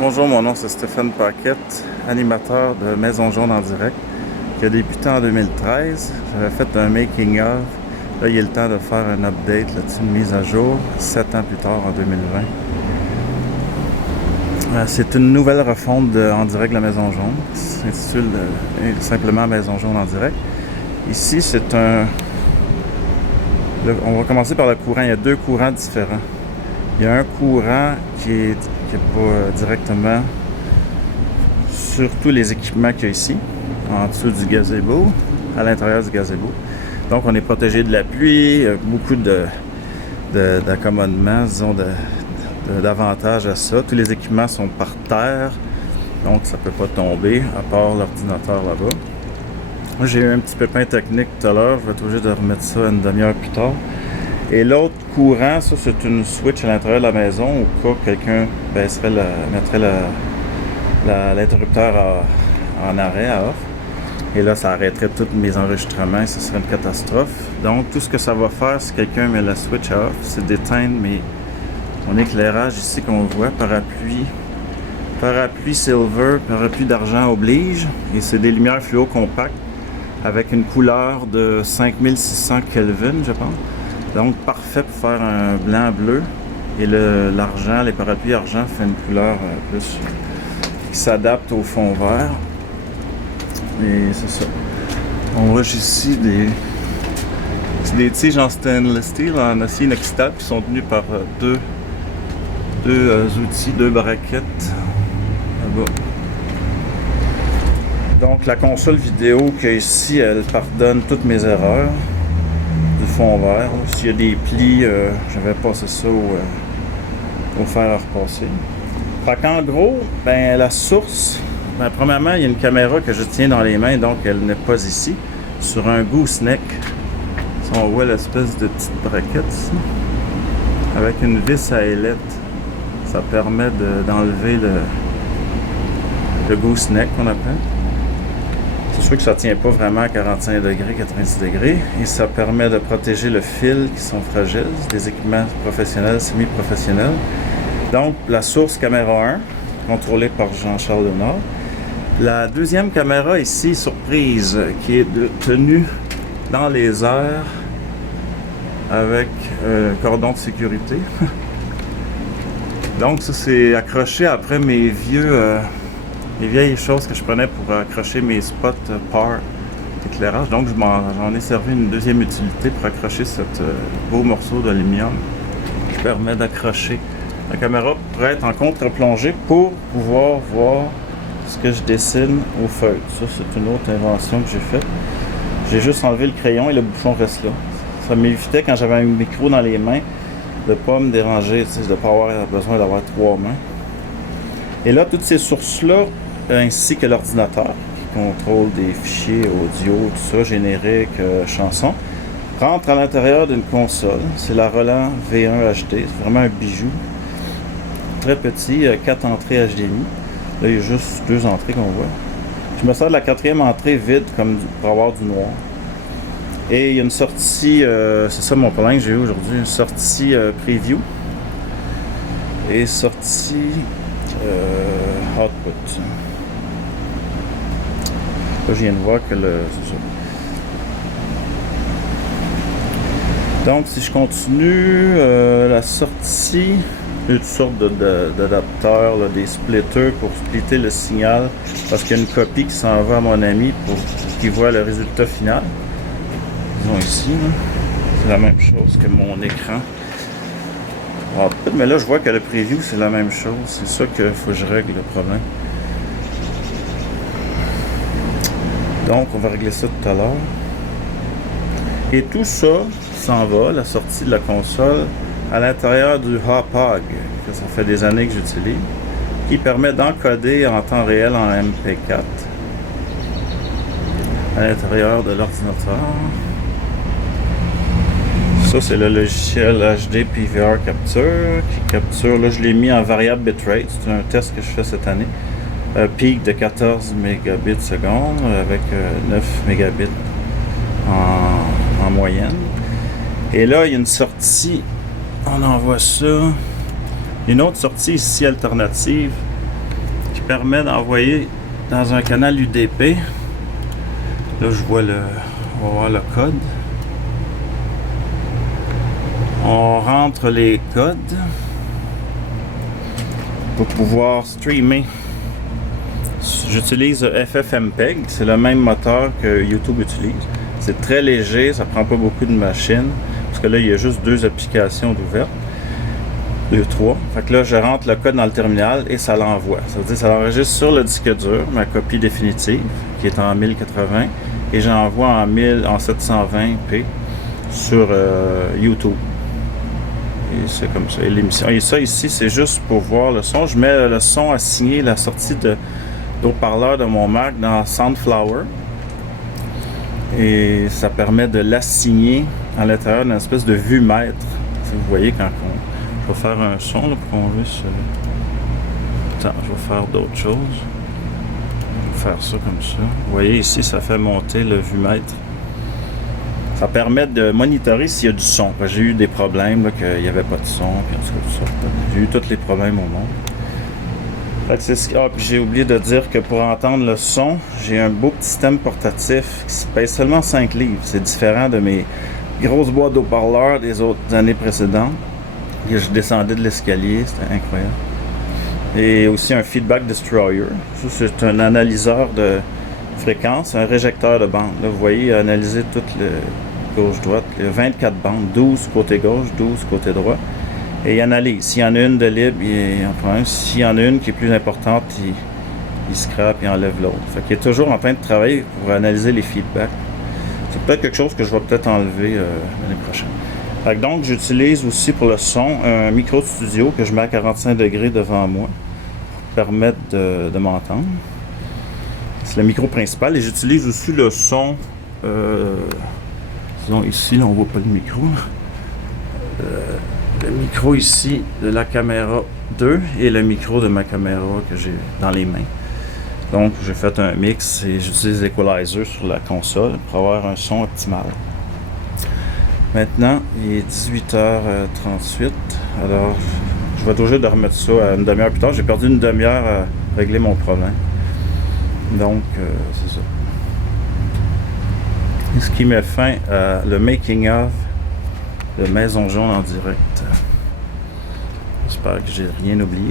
Bonjour, mon nom c'est Stéphane Paquette, animateur de Maison Jaune en direct, qui a débuté en 2013. J'avais fait un making of. Là, il est le temps de faire un update, là-dessus, une mise à jour, 7 ans plus tard, en 2020. C'est une nouvelle refonte en direct de la Maison Jaune, qui s'intitule simplement Maison Jaune en direct. Ici, c'est un... On va commencer par le courant. Il y a deux courants différents. Il y a un courant qui est pas directement sur tous les équipements qu'il y a ici, en dessous du gazebo, à l'intérieur du gazebo. Donc on est protégé de la pluie, beaucoup d'accommodements, disons, d'avantages à ça. Tous les équipements sont par terre, donc ça peut pas tomber, à part l'ordinateur là-bas. Moi j'ai eu un petit pépin technique tout à l'heure, je vais être obligé de remettre ça une demi-heure plus tard. Et l'autre courant, ça c'est une switch à l'intérieur de la maison au cas que quelqu'un mettrait l'interrupteur en arrêt, à off. Et là, ça arrêterait tous mes enregistrements et ce serait une catastrophe. Donc, tout ce que ça va faire si quelqu'un met la switch à off, c'est d'éteindre mon éclairage ici qu'on voit, parapluie silver, parapluie d'argent oblige. Et c'est des lumières fluo compactes avec une couleur de 5600 Kelvin, je pense. Donc parfait pour faire un blanc-bleu. Et l'argent, les parapluies argent fait une couleur plus qui s'adapte au fond vert. Et c'est ça. On voit ici des tiges en stainless steel, en acier inoxydable, qui sont tenues par deux outils, deux braquettes là-bas. Donc la console vidéo qu'il y a ici, elle pardonne toutes mes erreurs. Du fond vert. S'il y a des plis, je vais passer ça au fer à repasser. Fait qu'en gros, la source, premièrement, il y a une caméra que je tiens dans les mains, donc elle n'est pas ici. Sur un gooseneck, si on voit l'espèce de petite braquette ici, avec une vis à ailette, ça permet d'enlever le gooseneck qu'on appelle. C'est sûr que ça ne tient pas vraiment à 45 degrés, 90 degrés. Et ça permet de protéger le fil qui sont fragiles, des équipements professionnels, semi-professionnels. Donc, la source caméra 1, contrôlée par Jean-Charles Léonard. La deuxième caméra ici, surprise, qui est tenue dans les airs avec un cordon de sécurité. Donc, ça, c'est accroché après mes les vieilles choses que je prenais pour accrocher mes spots par éclairage. Donc j'en ai servi une deuxième utilité pour accrocher ce beau morceau d'aluminium qui permet d'accrocher la caméra pour être en contre-plongée pour pouvoir voir ce que je dessine au feutre. Ça, c'est une autre invention que j'ai faite. J'ai juste enlevé le crayon et le bouchon reste là. Ça m'évitait, quand j'avais un micro dans les mains, de ne pas me déranger, de ne pas avoir besoin d'avoir trois mains. Et là, toutes ces sources-là, ainsi que l'ordinateur qui contrôle des fichiers audio, tout ça, générique, chansons, rentrent à l'intérieur d'une console. C'est la Roland V1 HD, c'est vraiment un bijou. Très petit, 4 entrées HDMI. Là, il y a juste 2 entrées qu'on voit. Je me sers de la 4e entrée vide comme pour avoir du noir. Et il y a une sortie, c'est ça mon problème que j'ai eu aujourd'hui, une sortie preview et sortie output. Là, je viens de voir que c'est ça. Donc, si je continue, la sortie, il y a toutes sortes d'adapteurs, des splitters pour splitter le signal, parce qu'il y a une copie qui s'en va à mon ami pour qu'il voit le résultat final. Disons ici, c'est la même chose que mon écran. Mais là, je vois que le preview, c'est la même chose. C'est ça qu'il faut que je règle le problème. Donc, on va régler ça tout à l'heure. Et tout ça s'en va, la sortie de la console, à l'intérieur du Hauppauge, que ça fait des années que j'utilise, qui permet d'encoder en temps réel en MP4 à l'intérieur de l'ordinateur. Ça, c'est le logiciel HD PVR Capture qui capture, là je l'ai mis en variable bitrate, c'est un test que je fais cette année. Pic de 14 mégabits seconde avec 9 mégabits en moyenne. Et là, il y a une sortie, on envoie ça. Une autre sortie ici alternative permet d'envoyer dans un canal UDP. Là, je vois on va voir le code. On rentre les codes pour pouvoir streamer. J'utilise FFmpeg, c'est le même moteur que YouTube utilise. C'est très léger, ça prend pas beaucoup de machines. Parce que là, il y a juste 2 applications d'ouvertes. 2, 3. Fait que là, je rentre le code dans le terminal et ça l'envoie. Ça veut dire que ça l'enregistre sur le disque dur, ma copie définitive, qui est en 1080, et j'envoie en 720p sur YouTube. Et c'est comme ça. Et l'émission. Et ça ici, c'est juste pour voir le son. Je mets le son assigné, la sortie d'haut-parleur de mon Mac dans Soundflower. Et ça permet de l'assigner à l'intérieur d'une espèce de vue-mètre. Si vous voyez, quand je vais faire un son là, pour qu'on puisse. Attends, je vais faire d'autres choses. Je vais faire ça comme ça. Vous voyez ici, ça fait monter le vue-mètre. Ça permet de monitorer s'il y a du son. J'ai eu des problèmes, là, qu'il n'y avait pas de son. Puis en tout cas, tout ça. J'ai eu tous les problèmes au monde. Puis j'ai oublié de dire que pour entendre le son, j'ai un beau petit système portatif qui pèse seulement 5 livres. C'est différent de mes grosses boîtes d'haut-parleurs des autres années précédentes. Et je descendais de l'escalier, c'était incroyable. Et aussi un feedback destroyer. Ça, c'est un analyseur de fréquence, un réjecteur de bande. Là, vous voyez, analyser toutes les gauche-droite. Il y a 24 bandes, 12 côté gauche, 12 côté droit. Et il analyse. S'il y en a une de libre, il en prend un. S'il y en a une qui est plus importante, il scrape et enlève l'autre. Fait qu'il est toujours en train de travailler pour analyser les feedbacks. C'est peut-être quelque chose que je vais peut-être enlever l'année prochaine. Fait que donc, j'utilise aussi pour le son un micro de studio que je mets à 45 degrés devant moi pour permettre de m'entendre. C'est le micro principal. Et j'utilise aussi le son. Disons ici, là, on voit pas le micro. Le micro ici de la caméra 2 et le micro de ma caméra que j'ai dans les mains. Donc j'ai fait un mix et j'utilise l'equalizer sur la console pour avoir un son optimal. Maintenant, il est 18h38. Alors, je vais être obligé de remettre ça à une demi-heure plus tard. J'ai perdu une demi-heure à régler mon problème. Donc, c'est ça. Et ce qui met fin à le making-of de Maison Jaune en direct. J'espère que j'ai rien oublié.